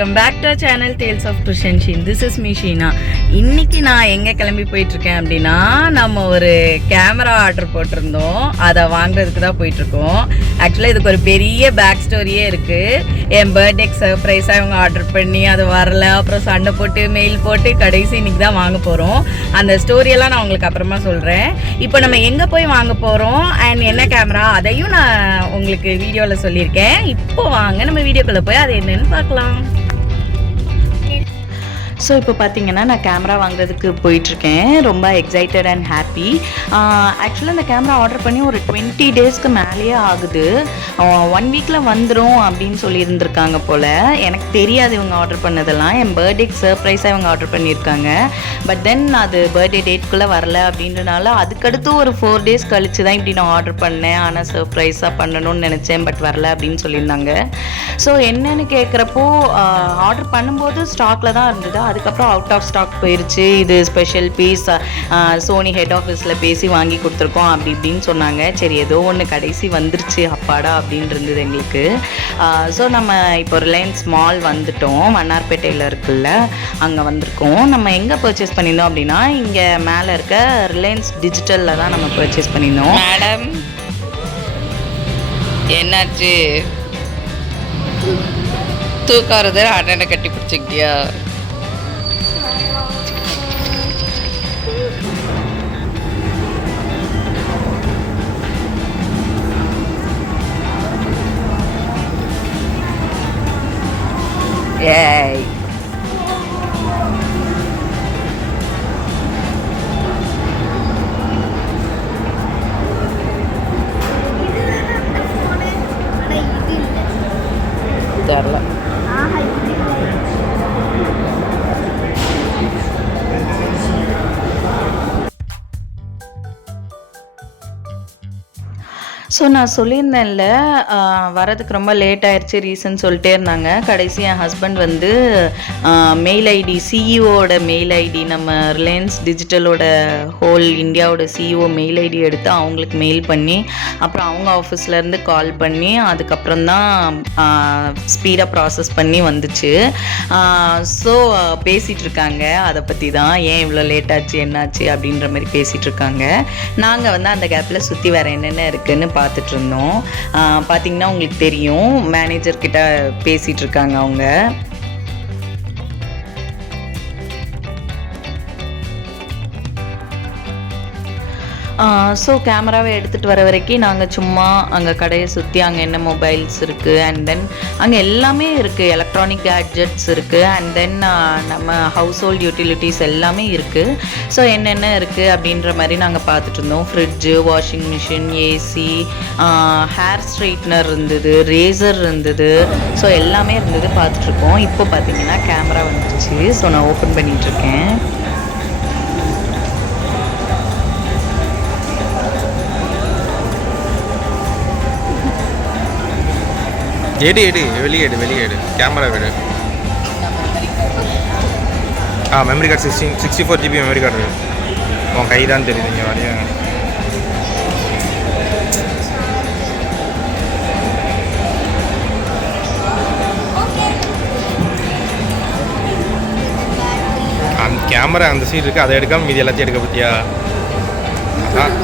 Welcome back to channel tales of கிருஷன்ஷின். This is me Sheena. இன்றைக்கி நான் எங்கே கிளம்பி போயிட்டுருக்கேன் அப்படின்னா, நம்ம ஒரு கேமரா ஆர்டர் போட்டிருந்தோம், அதை வாங்குறதுக்கு தான் போயிட்டுருக்கோம். ஆக்சுவலாக இதுக்கு ஒரு பெரிய பேக் ஸ்டோரியே இருக்குது. என் பர்த்டேக்கு சர்ப்ரைஸாக இவங்க ஆர்டர் பண்ணி அது வரல, அப்புறம் சண்டை போட்டு மெயில் போட்டு கடைசி இன்றைக்கி தான் வாங்க போகிறோம். அந்த ஸ்டோரியெல்லாம் நான் உங்களுக்கு அப்புறமா சொல்கிறேன். இப்போ நம்ம எங்கே போய் வாங்க போகிறோம் அண்ட் என்ன கேமரா அதையும் நான் உங்களுக்கு வீடியோவில் சொல்லியிருக்கேன். இப்போ வாங்க நம்ம வீடியோக்குள்ளே போய் அது என்னன்னு பார்க்கலாம். ஸோ இப்போ பார்த்தீங்கன்னா நான் கேமரா வாங்குறதுக்கு போயிட்டுருக்கேன். ரொம்ப எக்ஸைட்டட் அண்ட் ஹாப்பி. ஆக்சுவலாக இந்த கேமரா ஆர்டர் பண்ணி ஒரு 20 டேஸ்க்கு மேலேயே ஆகுது. 1 வீக்கில் வந்துடும் அப்படின்னு சொல்லியிருந்திருக்காங்க போல். எனக்கு தெரியாது இவங்க ஆர்டர் பண்ணதெல்லாம். என் பர்த்டேக்கு சர்ப்ரைஸாக இவங்க ஆர்டர் பண்ணியிருக்காங்க. பட் தென் அது பர்த்டே டேட்குள்ளே வரல அப்படின்றனால அதுக்கடுத்து ஒரு 4 டேஸ் கழித்து தான் இப்படி நான் ஆர்டர் பண்ணேன். ஆனால் சர்ப்ரைஸாக பண்ணணும்னு நினச்சேன், பட் வரல அப்படின்னு சொல்லியிருந்தாங்க. ஸோ என்னென்னு கேட்குறப்போ ஆர்டர் பண்ணும்போது ஸ்டாக்கில் தான் இருந்தது. அதுக்கப்புறம் அவுட் ஆஃப் ஸ்டாக் போயிடுச்சு. இது ஸ்பெஷல் பீஸ், சோனி ஹெட் ஆஃபீஸில் பேசி வாங்கி கொடுத்துருக்கோம் அப்படி இப்படின்னு சொன்னாங்க. சரி ஏதோ ஒன்று கடைசி வந்துருச்சு அப்பாடா அப்படின்னு இருந்தது எங்களுக்கு. ஸோ நம்ம இப்போ ரிலையன்ஸ் மால் வந்துட்டோம். மன்னார்பேட்டையில் இருக்குல்ல, அங்கே வந்திருக்கோம். நம்ம எங்கே பர்ச்சேஸ் பண்ணியிருந்தோம் அப்படின்னா, இங்கே மேலே இருக்க ரிலையன்ஸ் டிஜிட்டலில் தான் நம்ம பர்ச்சேஸ் பண்ணியிருந்தோம். மேடம் என்னாச்சு? தூக்காரது அண்ணனை கட்டி பிடிச்சிக்கிட்டியா? ஏய் தெரில. ஸோ நான் சொல்லியிருந்தேன்ல, வரதுக்கு ரொம்ப லேட் ஆயிடுச்சு ரீசன் சொல்லிட்டே இருந்தாங்க. கடைசி என் ஹஸ்பண்ட் வந்து மெயில் ஐடி, சிஇஓட மெயில் ஐடி, நம்ம ரிலையன்ஸ் டிஜிட்டலோட ஹோல் இந்தியாவோட சிஇஓ மெயில் ஐடி எடுத்து அவங்களுக்கு மெயில் பண்ணி, அப்புறம் அவங்க ஆஃபீஸ்லேருந்து கால் பண்ணி, அதுக்கப்புறம் தான் ஸ்பீடாக ப்ராசஸ் பண்ணி வந்துச்சு. ஸோ பேசிகிட்டு இருக்காங்க அதை பற்றி தான், ஏன் இவ்வளோ லேட் ஆச்சு என்னாச்சு அப்படின்ற மாதிரி பேசிகிட்டு இருக்காங்க. நாங்கள் வந்து அந்த கேப்பில் சுற்றி வேறு என்னென்ன இருக்குதுன்னு பார்த்துட்டு இருந்தோம். பார்த்தீங்கன்னா உங்களுக்கு தெரியும், மேனேஜர் கிட்ட பேசிட்டு இருக்காங்க அவங்க. ஸோ கேமராவை எடுத்துகிட்டு வர வரைக்கும் நாங்கள் சும்மா அங்கே கடையை சுற்றி அங்கே என்ன மொபைல்ஸ் இருக்குது, அண்ட் தென் அங்கே எல்லாமே இருக்குது, எலக்ட்ரானிக் கேட்ஜெட்ஸ் இருக்குது, அண்ட் தென் நம்ம ஹவுஸ் ஹோல்ட் யூட்டிலிட்டிஸ் எல்லாமே இருக்குது. ஸோ என்னென்ன இருக்குது அப்படின்ற மாதிரி நாங்கள் பார்த்துட்டு இருந்தோம். Fridge, washing machine, AC, hair straightener இருந்தது, ரேசர் இருந்தது. ஸோ எல்லாமே இருந்தது, பார்த்துட்ருக்கோம். இப்போ பார்த்தீங்கன்னா கேமரா வந்துடுச்சு. ஸோ நான் ஓப்பன் பண்ணிகிட்ருக்கேன். எடு வெளியேடு கேமரா விடு. Memory card 64 GB memory card. உன் கை தான் தெரியுது இங்கே வரையா. அந்த கேமரா அந்த சீட் இருக்குது, அதை எடுக்காமல் மீதி எல்லாத்தையும் எடுக்க பற்றியா? அதான்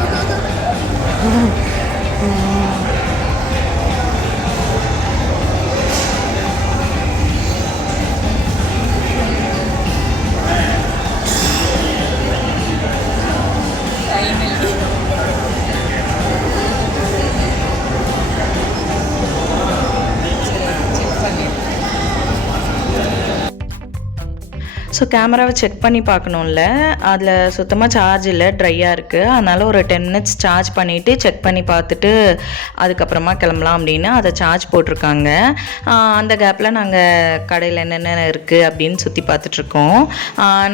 ஸோ கேமராவை செக் பண்ணி பார்க்கணும்ல, அதில் சுத்தமாக சார்ஜ் இல்லை, ட்ரையாக இருக்குது. அதனால் ஒரு 10 minutes சார்ஜ் பண்ணிவிட்டு செக் பண்ணி பார்த்துட்டு அதுக்கப்புறமா கிளம்பலாம் அப்படின்னு அதை சார்ஜ் போட்டிருக்காங்க. அந்த கேப்பில் நாங்கள் கடையில் என்னென்ன இருக்குது அப்படின்னு சுற்றி பார்த்துட்ருக்கோம்.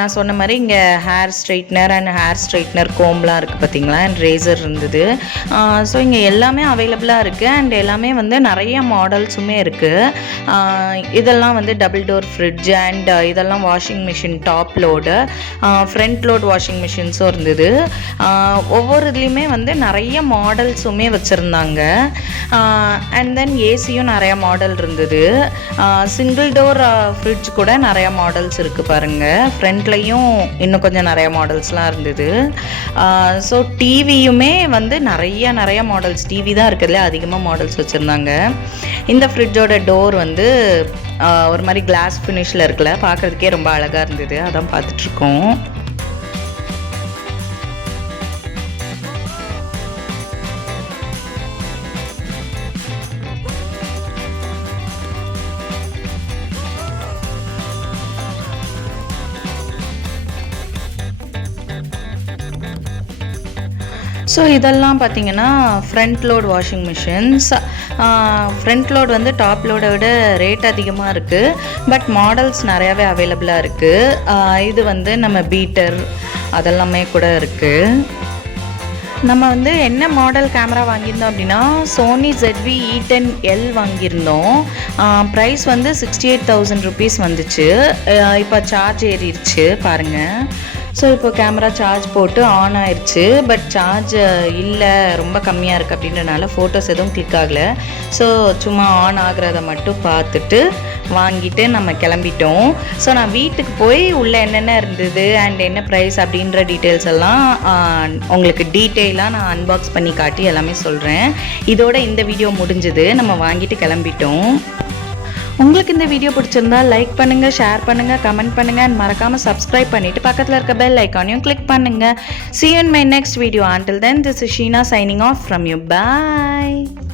நான் சொன்ன மாதிரி இங்கே hair straightener and hair straightener கோம்லாம் இருக்குது பார்த்தீங்களா, அண்ட் ரேசர் இருந்தது. ஸோ இங்கே எல்லாமே அவைலபிளாக இருக்குது, அண்ட் எல்லாமே வந்து நிறைய மாடல்ஸுமே இருக்குது. இதெல்லாம் வந்து டபுள் டோர் ஃப்ரிட்ஜ், அண்ட் இதெல்லாம் washing machine top load, front load washing மிஷின்ஸும் இருந்தது. ஒவ்வொரு இதுலேயுமே வந்து நிறைய மாடல்ஸுமே வச்சுருந்தாங்க. அண்ட் தென் ஏசியும் நிறையா மாடல் இருந்தது. சிங்கிள் டோர் ஃப்ரிட்ஜ் கூட நிறையா மாடல்ஸ் இருக்குது பாருங்கள். ஃப்ரண்ட்லேயும் இன்னும் கொஞ்சம் நிறையா மாடல்ஸ்லாம் இருந்தது. ஸோ டிவியுமே வந்து நிறைய மாடல்ஸ், டிவி தான் இருக்கிறதுல அதிகமாக மாடல்ஸ் வச்சுருந்தாங்க. இந்த ஃப்ரிட்ஜோட டோர் வந்து ஒரு மாதிரி கிளாஸ் ஃபினிஷில் இருக்குல்ல, பார்க்குறதுக்கே ரொம்ப அழகாக இருந்தது. அதான் பார்த்துட்ருக்கோம். ஸோ இதெல்லாம் பார்த்திங்கன்னா front load washing machines. Front load வந்து டாப் லோடை விட ரேட் அதிகமாக இருக்குது, பட் மாடல்ஸ் நிறையாவே அவைலபிளாக இருக்குது. இது வந்து நம்ம பீட்டர் அதெல்லாமே கூட இருக்குது. நம்ம வந்து என்ன மாடல் கேமரா வாங்கியிருந்தோம் அப்படின்னா சோனி ZV-E10L வாங்கியிருந்தோம். ப்ரைஸ் வந்து 68,000 rupees வந்துச்சு. இப்போ சார்ஜ் ஏறிடுச்சு பாருங்கள். ஸோ இப்போ கேமரா சார்ஜ் போட்டு ஆன் ஆயிடுச்சு, பட் சார்ஜ் இல்லை, ரொம்ப கம்மியாக இருக்குது அப்படின்றனால ஃபோட்டோஸ் எதுவும் கிளிக் ஆகலை. ஸோ சும்மா ஆன் ஆகிறத மட்டும் பார்த்துட்டு வாங்கிட்டு நம்ம கிளம்பிட்டோம். ஸோ நான் வீட்டுக்கு போய் உள்ளே என்னென்ன இருந்தது அண்ட் என்ன ப்ரைஸ் அப்படின்ற டீட்டெயில்ஸ் எல்லாம் உங்களுக்கு டீட்டெயிலாக நான் அன்பாக்ஸ் பண்ணி காட்டி எல்லாமே சொல்கிறேன். இதோட இந்த வீடியோ முடிஞ்சது. நம்ம வாங்கிட்டு கிளம்பிட்டோம். உங்களுக்கு இந்த வீடியோ பிடிச்சிருந்தா லைக் பண்ணுங்கள், ஷேர் பண்ணுங்கள், கமெண்ட் பண்ணுங்கள் அண்ட் மறக்காமல் சப்ஸ்கிரைப் பண்ணிவிட்டு பக்கத்தில் இருக்க பெல் ஐக்கானையும் கிளிக் பண்ணுங்கள். See you in my next video. Until then, this is Sheena signing off from you. Bye.